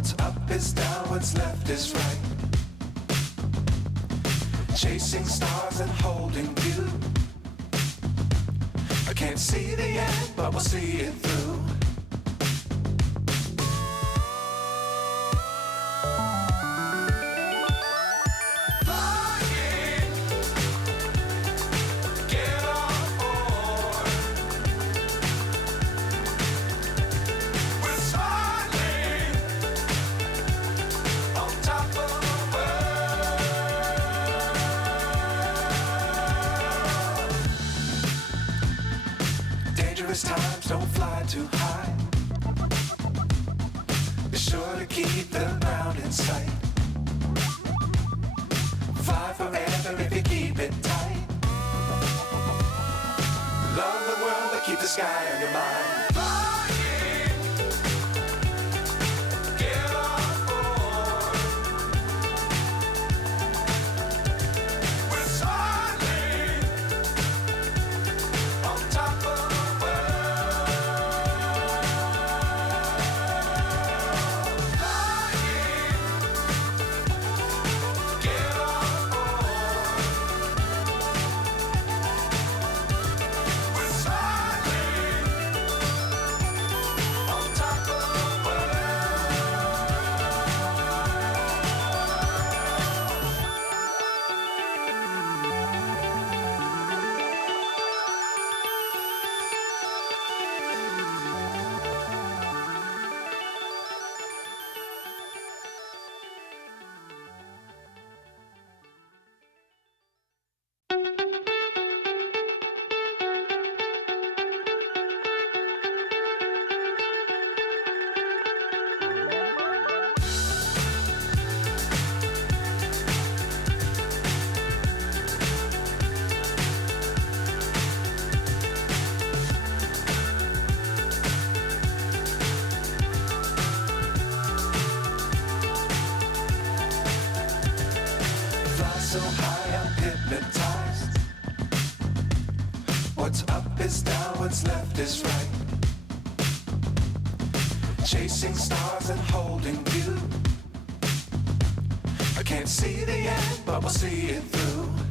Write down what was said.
What's up is down, what's left is right. Chasing stars and holding you. I can't see the end, but we'll see it through. Dangerous times, don't fly too high. Be sure to keep the ground in sight. Fly forever if you keep it tight. Love the world, but keep the sky on your mind. So high I'm hypnotized. What's up is down, what's left is right. Chasing stars and holding you. I can't see the end, but we'll see it through.